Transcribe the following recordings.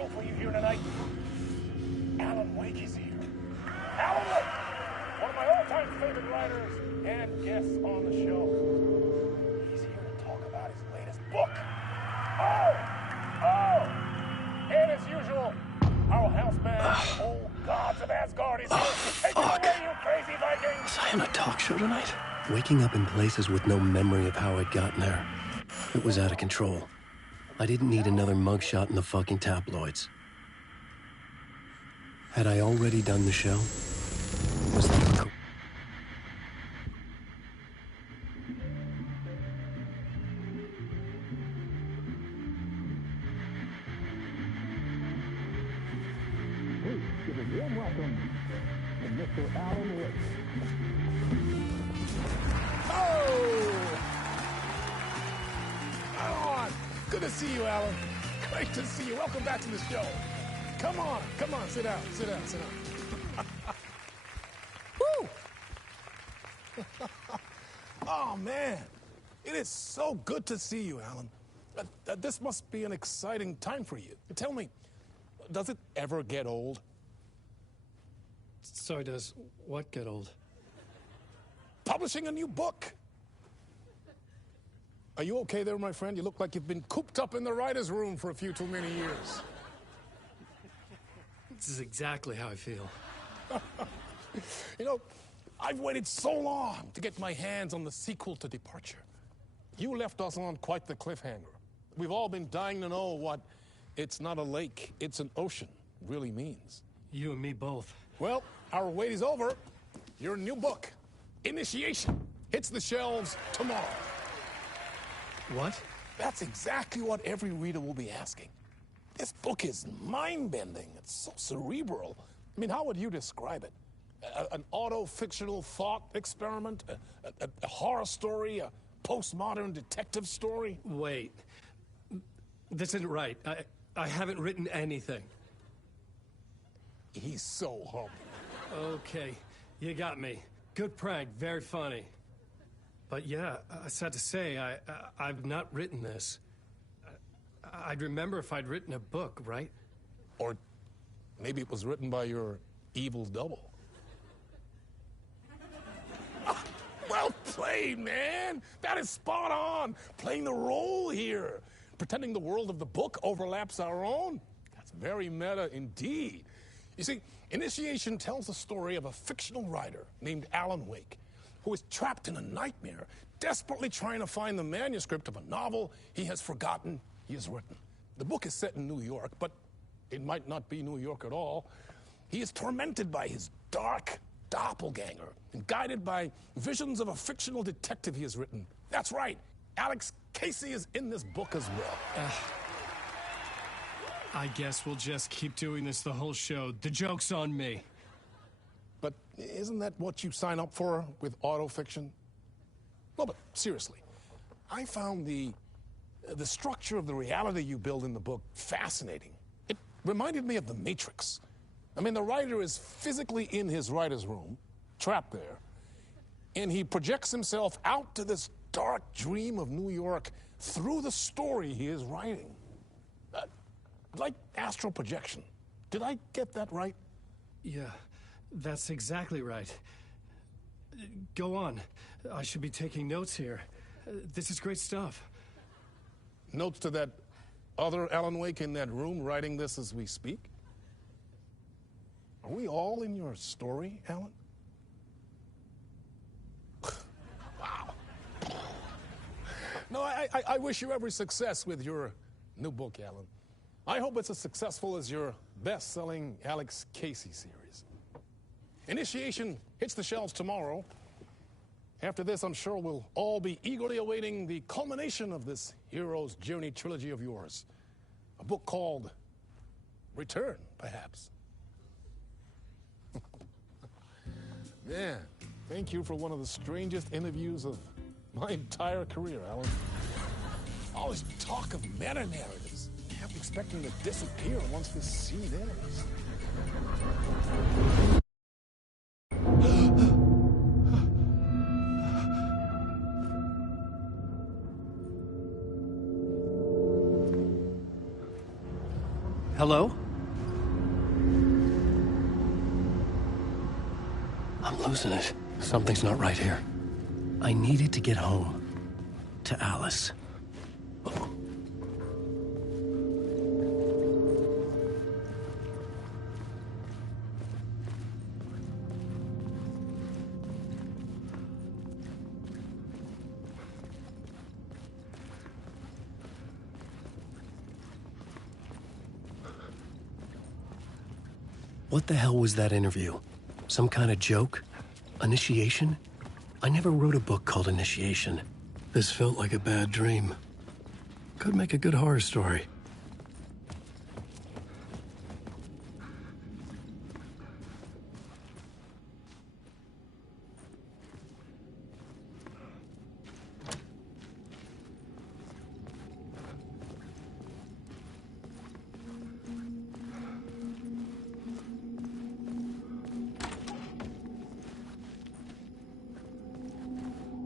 show for you here tonight. Alan Wake is here. Alan Wake, one of my all-time favorite writers and guests on the show. He's here to talk about his latest book. And as usual, our house band, old gods of Asgard, is here. Take it away, you crazy Vikings! Was I on a talk show tonight? Waking up in places with no memory of how I'd gotten there. It was out of control. I didn't need another mugshot in the fucking tabloids. Had I already done the show? Was that the Please give a warm welcome to Mr. Alan Wake. Good to see you, Alan. Great to see you. Welcome back to the show. Come on, sit down. Woo! Oh, man. It is so good to see you, Alan. This must be an exciting time for you. Tell me, does it ever get old? Sorry, does what get old? Publishing a new book. Are you okay there, my friend? You look like you've been cooped up in the writer's room for a few too many years. This is exactly how I feel. You know, I've waited so long to get my hands on the sequel to Departure. You left us on quite the cliffhanger. We've all been dying to know what "it's not a lake, it's an ocean" really means. You and me both. Well, our wait is over. Your new book, Initiation, hits the shelves tomorrow. What? That's exactly what every reader will be asking. This book is mind-bending. It's so cerebral. I mean, how would you describe it? An auto-fictional thought experiment? A horror story? A postmodern detective story? Wait. This isn't right. I haven't written anything. He's so humble. Okay, you got me. Good prank, very funny. But yeah, I sad to say, I've not written this. I'd remember if I'd written a book, right? Or maybe it was written by your evil double. Well played, man. That is spot on. Playing the role here. Pretending the world of the book overlaps our own. That's very meta indeed. You see, Initiation tells the story of a fictional writer named Alan Wake, who is trapped in a nightmare, desperately trying to find the manuscript of a novel he has forgotten he has written. The book is set in New York, but it might not be New York at all. He is tormented by his dark doppelganger and guided by visions of a fictional detective he has written. That's right, Alex Casey is in this book as well. I guess we'll just keep doing this the whole show. The joke's on me. But isn't that what you sign up for with autofiction? No, but seriously, I found the structure of the reality you build in the book fascinating. It reminded me of The Matrix. I mean, the writer is physically in his writer's room, trapped there, and he projects himself out to this dark dream of New York through the story he is writing. Like astral projection. Did I get that right? Yeah, that's exactly right. Go on. I should be taking notes here. This is great stuff. Notes to that other Alan Wake in that room writing this as we speak? Are we all in your story, Alan? Wow. No, I wish you every success with your new book, Alan. I hope it's as successful as your best-selling Alex Casey series. Initiation hits the shelves tomorrow. After this, I'm sure we'll all be eagerly awaiting the culmination of this hero's journey trilogy of yours. A book called Return, perhaps. Man, thank you for one of the strangest interviews of my entire career, Alan. All this talk of meta-narratives. Kept expecting to disappear once this scene ends. Hello? I'm losing it. Something's not right here. I needed to get home. To Alice. What the hell was that interview? Some kind of joke? Initiation? I never wrote a book called Initiation. This felt like a bad dream. Could make a good horror story.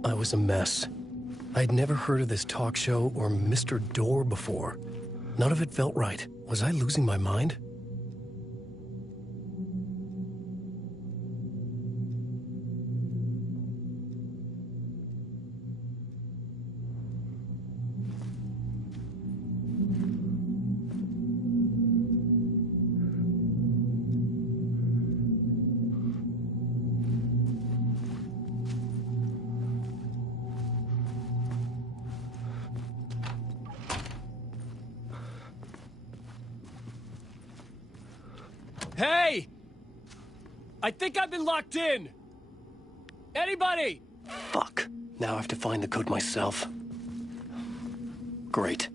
I was a mess. I'd never heard of this talk show or Mr. Door before. None of it felt right. Was I losing my mind? Hey! I think I've been locked in! Anybody? Fuck. Now I have to find the code myself. Great.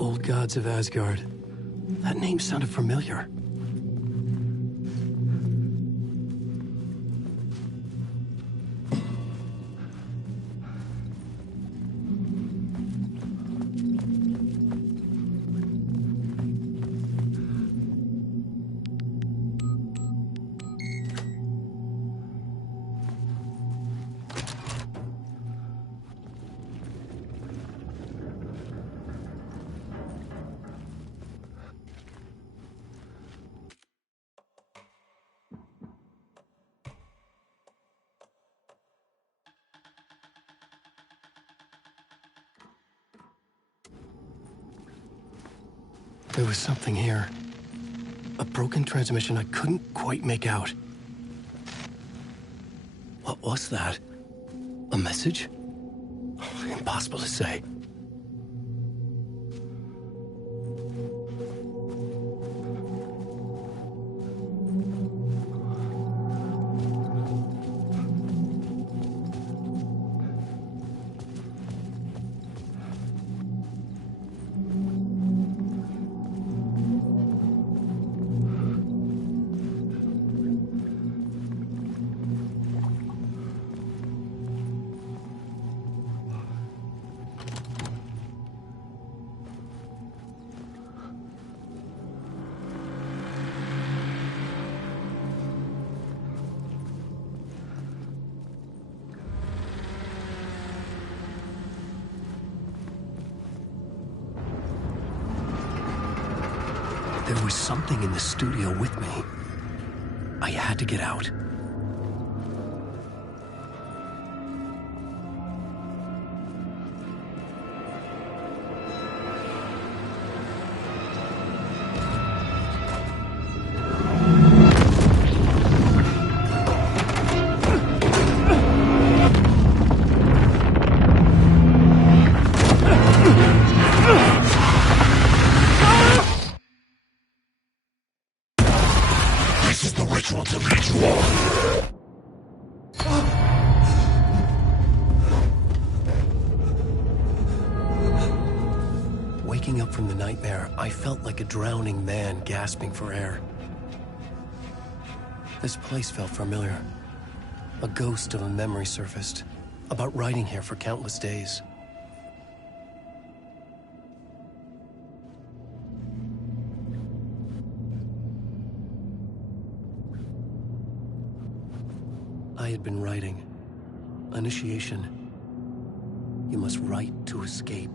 Old gods of Asgard. That name sounded familiar. There was something here. A broken transmission I couldn't quite make out. What was that? A message? Impossible to say. There was something in the studio with me. I had to get out. Waking up from the nightmare, I felt like a drowning man gasping for air. This place felt familiar. A ghost of a memory surfaced, about riding here for countless days. I had been writing. Initiation. You must write to escape.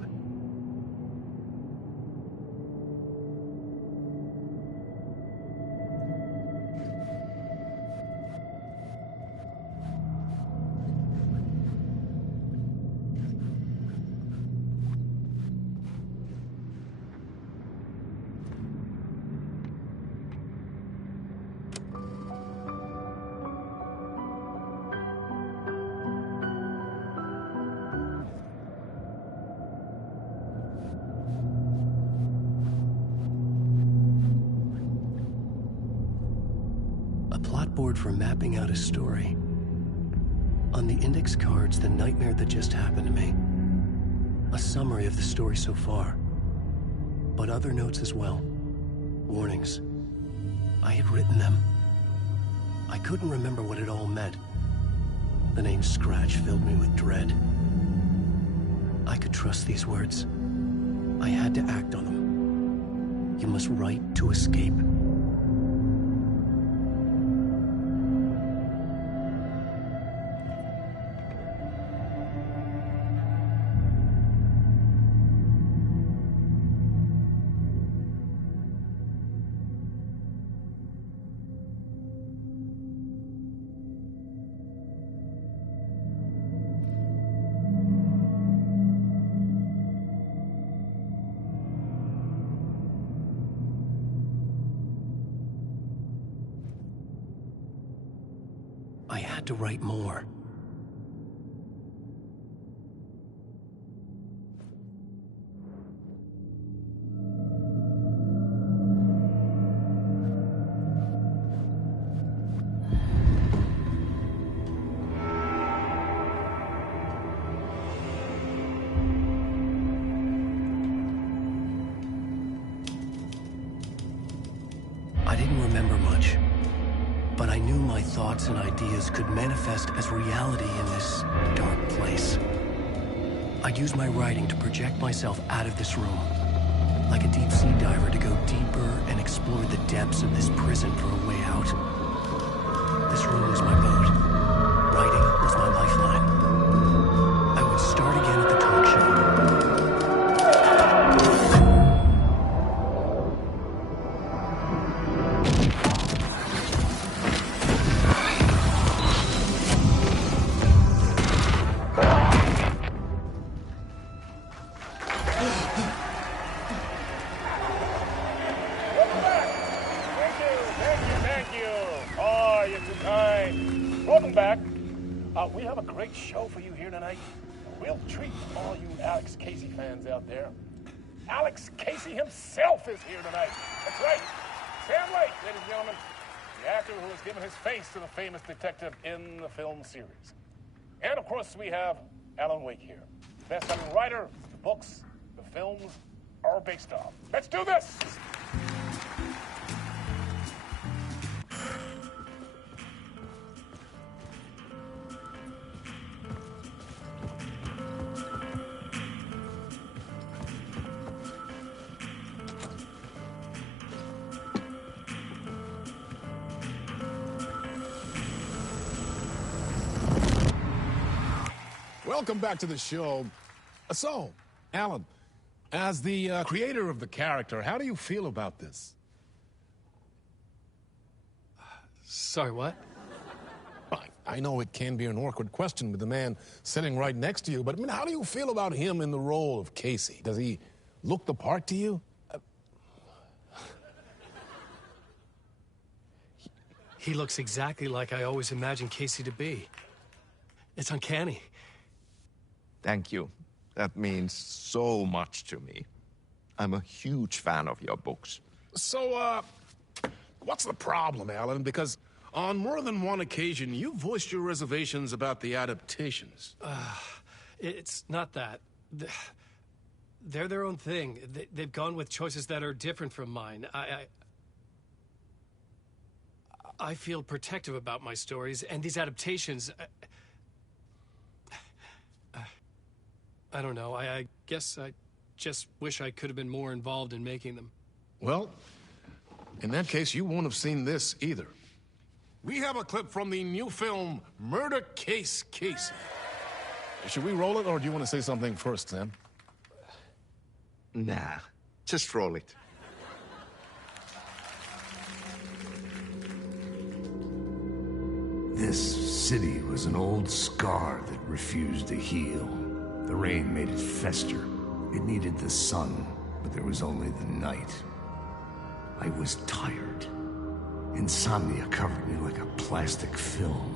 Board for mapping out a story. On the index cards, the nightmare that just happened to me. A summary of the story so far. But other notes as well. Warnings. I had written them. I couldn't remember what it all meant. The name Scratch filled me with dread. I could trust these words. I had to act on them. You must write to escape. I had to write more. I didn't remember much. But I knew my thoughts and ideas could manifest as reality in this dark place. I'd use my writing to project myself out of this room, like a deep-sea diver to go deeper and explore the depths of this prison for a way out. This room was my boat. Writing was my lifeline. I would start again at the talk show. We have a great show for you here tonight. A real treat for all you Alex Casey fans out there. Alex Casey himself is here tonight. That's right. Sam Lake, ladies and gentlemen, the actor who has given his face to the famous detective in the film series. And of course, we have Alan Wake here, best-selling writer. The books, the films are based off. Let's do this. Welcome back to the show. So, Alan, as the creator of the character, how do you feel about this? Sorry, what? I know it can be an awkward question with the man sitting right next to you, but I mean, how do you feel about him in the role of Casey? Does he look the part to you? He looks exactly like I always imagined Casey to be. It's uncanny. Thank you. That means so much to me. I'm a huge fan of your books. So, what's the problem, Alan? Because on more than one occasion, you voiced your reservations about the adaptations. It's not that. they're their own thing. They've gone with choices that are different from mine. I feel protective about my stories, and these adaptations... I don't know. I guess I just wish I could have been more involved in making them. Well, in that case, you won't have seen this either. We have a clip from the new film, Murder Case Casey. Should we roll it, or do you want to say something first, Sam? Nah, just roll it. This city was an old scar that refused to heal. The rain made it fester. It needed the sun, but there was only the night. I was tired. Insomnia covered me like a plastic film.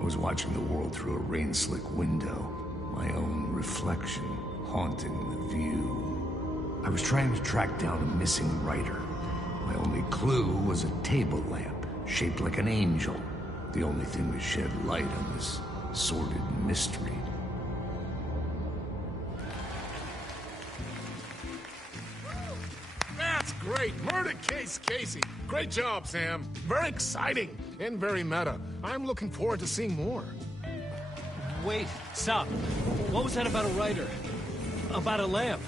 I was watching the world through a rain-slick window, my own reflection haunting the view. I was trying to track down a missing writer. My only clue was a table lamp, shaped like an angel. The only thing to shed light on this sordid mystery. That's great! Murder Case Casey! Great job, Sam. Very exciting and very meta. I'm looking forward to seeing more. Wait, stop. What was that about a writer? About a lamp?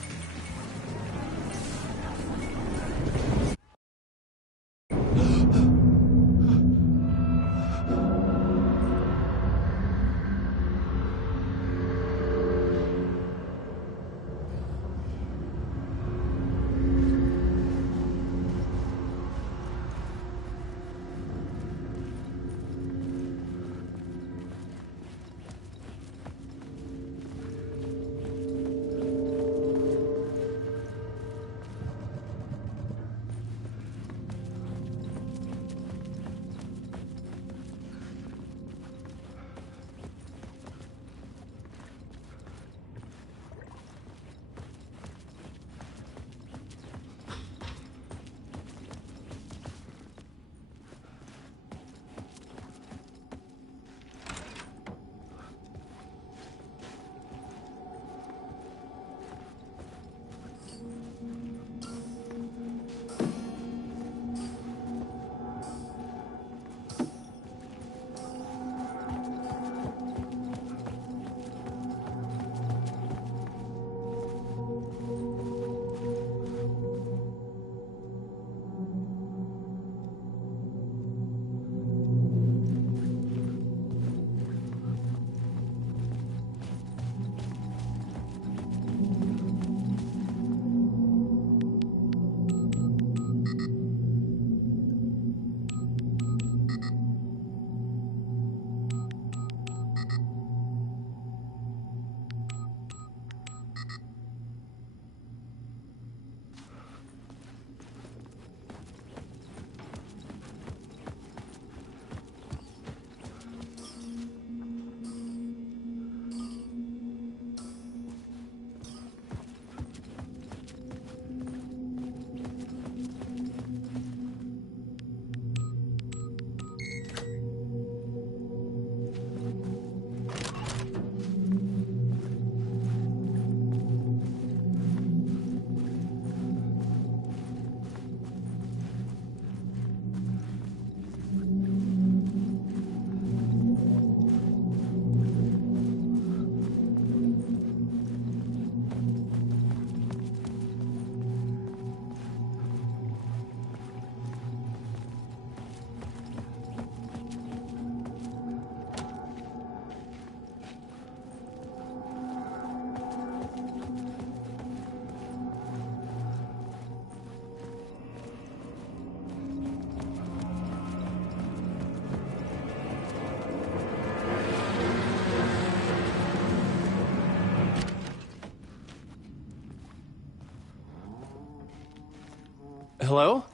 Hello?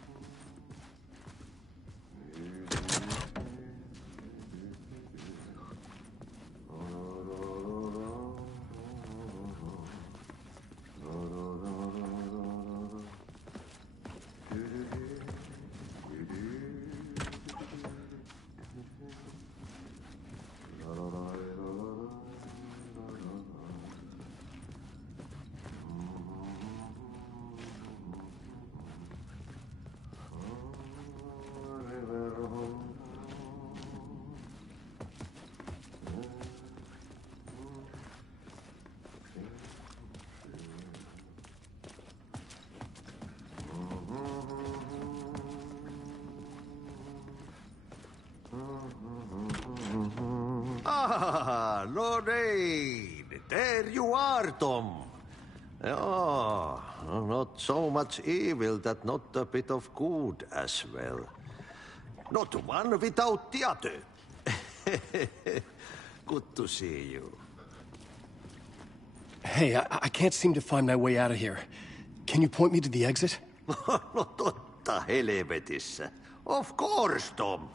rain. There you are, Tom. Oh, not so much evil that not a bit of good as well. Not one without the other. Good to see you. Hey, I can't seem to find my way out of here. Can you point me to the exit? No totta helvetissä. Of course, Tom.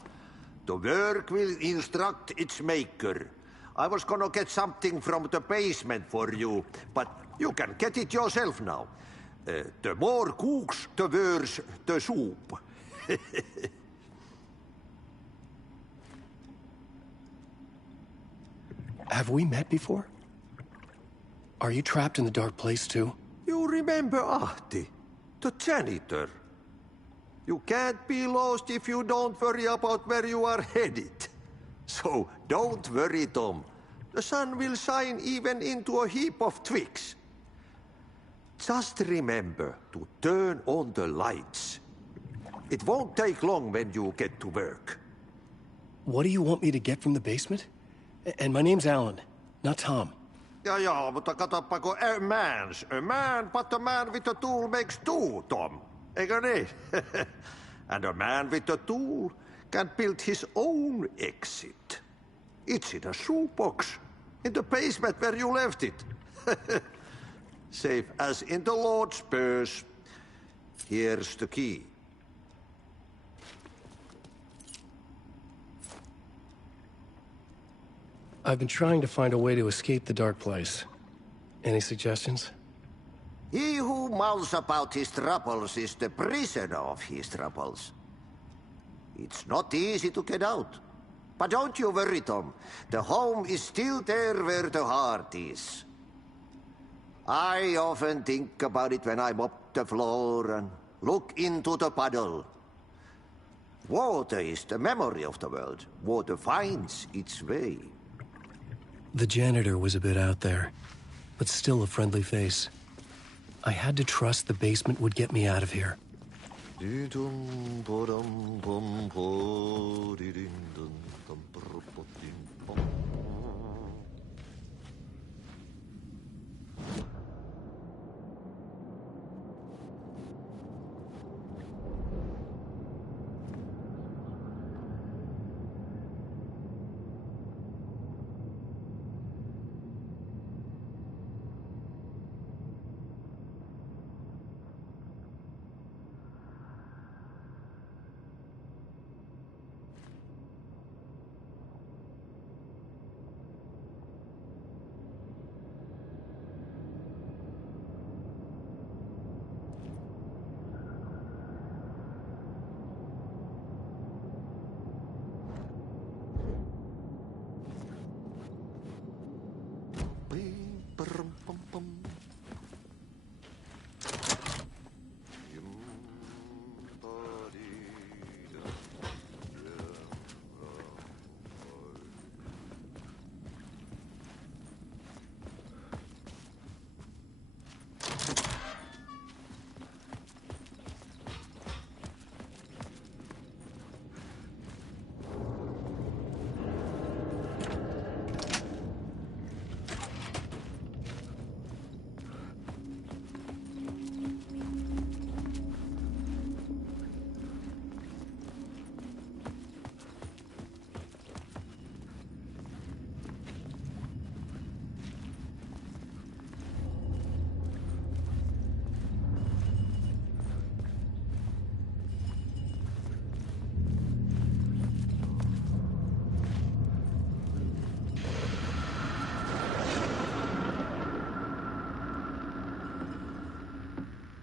The work will instruct its maker. I was gonna get something from the basement for you, but you can get it yourself now. The more cooks, the worse the soup. Have we met before? Are you trapped in the dark place too? You remember Ahti, the janitor. You can't be lost if you don't worry about where you are headed. So don't worry, Tom. The sun will shine even into a heap of twigs. Just remember to turn on the lights. It won't take long when you get to work. What do you want me to get from the basement? And my name's Alan, not Tom. Ja, mutta katsoppa, a man, but a man with a tool makes two, Tom. Eikö niin? And a man with a tool can build his own exit. It's in a shoebox, in the basement where you left it. Safe as in the Lord's purse. Here's the key. I've been trying to find a way to escape the dark place. Any suggestions? He who mouths about his troubles is the prisoner of his troubles. It's not easy to get out. But don't you worry, Tom. The home is still there where the heart is. I often think about it when I mop the floor and look into the puddle. Water is the memory of the world. Water finds its way. The janitor was a bit out there, but still a friendly face. I had to trust the basement would get me out of here.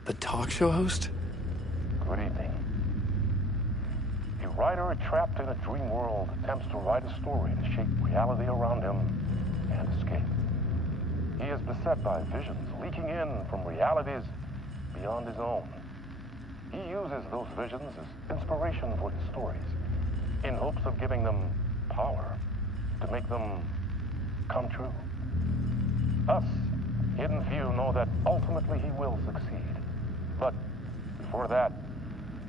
The talk show host? Good evening. A writer trapped in a dream world attempts to write a story to shape reality around him and escape. He is beset by visions leaking in from realities beyond his own. He uses those visions as inspiration for his stories, in hopes of giving them power to make them come true. Us, hidden few, know that ultimately he will succeed. But before that,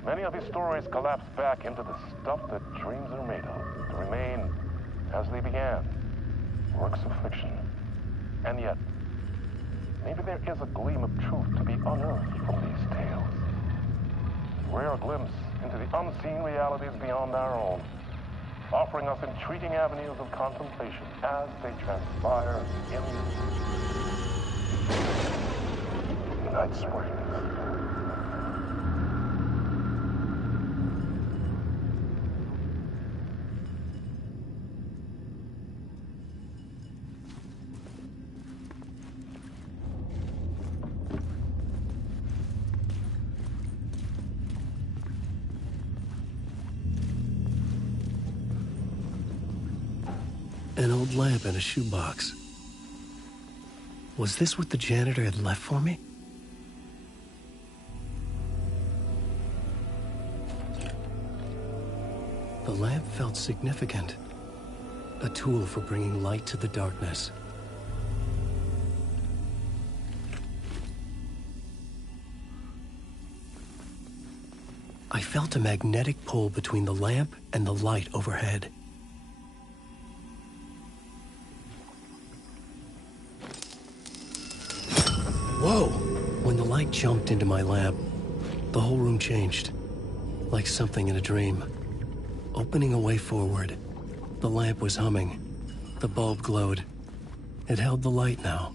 many of his stories collapse back into the stuff that dreams are made of, to remain as they began, works of fiction. And yet, maybe there is a gleam of truth to be unearthed from these tales. A rare glimpse into the unseen realities beyond our own, offering us intriguing avenues of contemplation as they transpire in Night Springs. An old lamp in a shoebox. Was this what the janitor had left for me? The lamp felt significant. A tool for bringing light to the darkness. I felt a magnetic pull between the lamp and the light overhead. Whoa! When the light jumped into my lamp, the whole room changed, like something in a dream. Opening a way forward, the lamp was humming. The bulb glowed. It held the light now.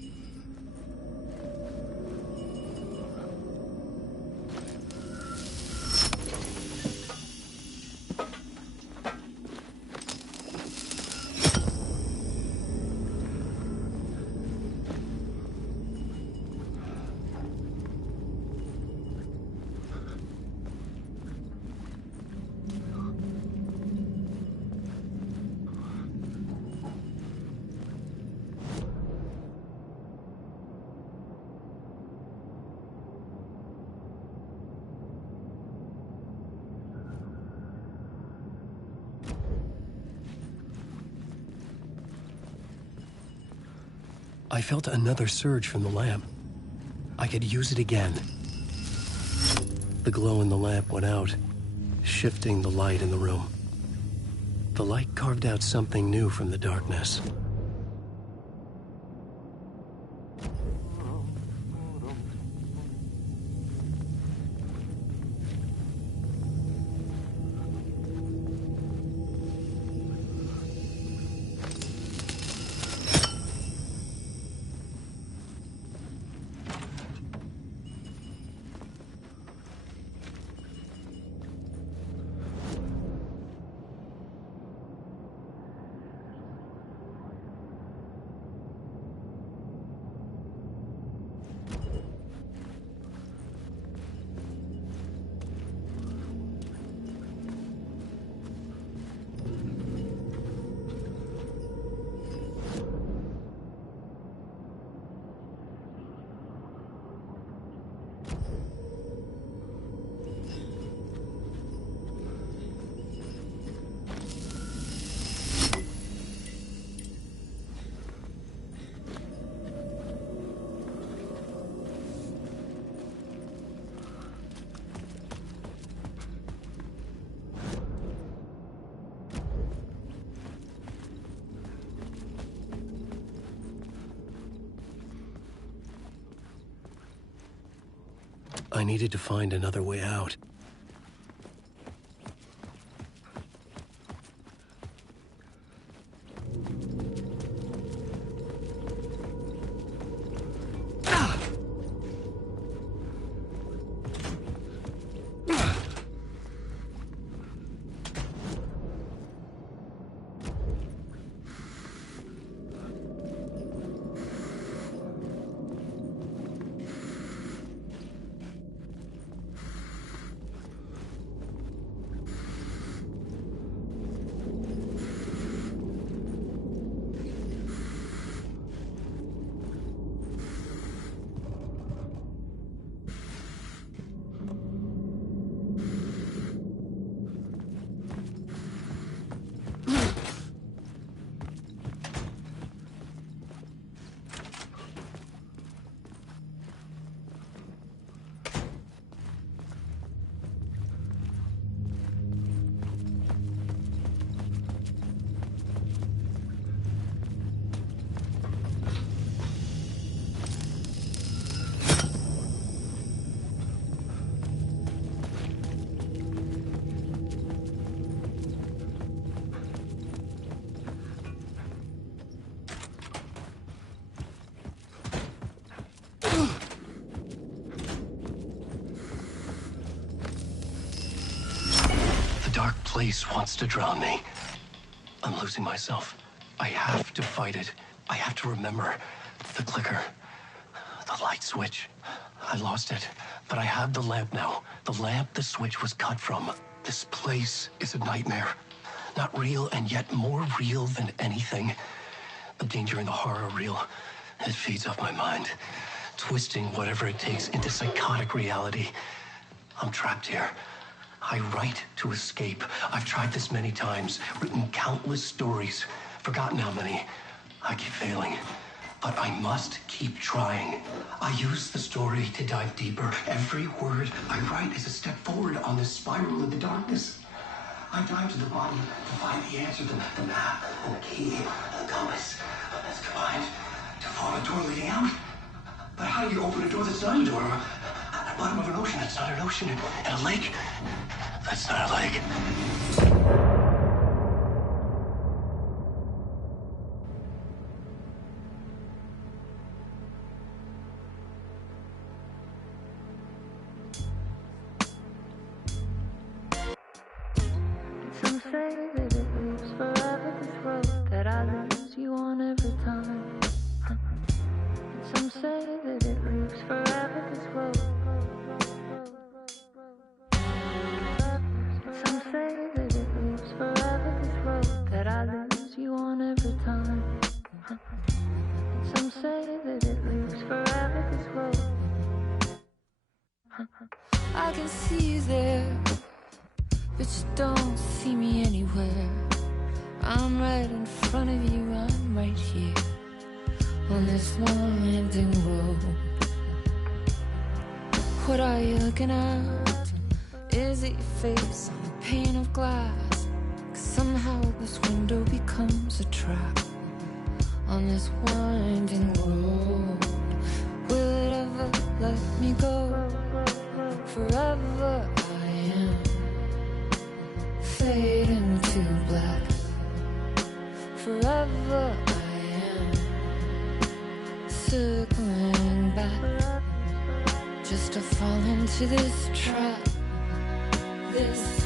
I felt another surge from the lamp. I could use it again. The glow in the lamp went out, shifting the light in the room. The light carved out something new from the darkness. I needed to find another way out. place wants to drown me. I'm losing myself. I have to fight it. I have to remember the clicker, the light switch. I lost it, but I have the lamp now. The lamp the switch was cut from. This place is a nightmare. Not real, and yet more real than anything. The danger in the horror reel, it feeds off my mind, twisting whatever it takes into psychotic reality. I'm trapped here. I write to escape. I've tried this many times, written countless stories, forgotten how many. I keep failing, but I must keep trying. I use the story to dive deeper. Every word I write is a step forward on this spiral in the darkness. I dive to the bottom to find the answer, the map, and the key, and the compass. That's combined to form a door leading out. But how do you open a door that's not a door? At the bottom of an ocean that's not an ocean, and a lake that's not a lake. Some say that it lives forever, this road that I lose you on every time. Some say that it lives forever, this road. Some say that it lives forever, this road that I lose you on every time. Some say that it lives forever, this road. I can see you there, but you don't see me anywhere. I'm right in front of you, I'm right here on this long winding road. What are you looking at? Is it your face on a pane of glass? 'Cause somehow this window becomes a trap on this winding road. Will it ever let me go? Forever I am fading to black. Forever I am circling back, just to fall into this trap, this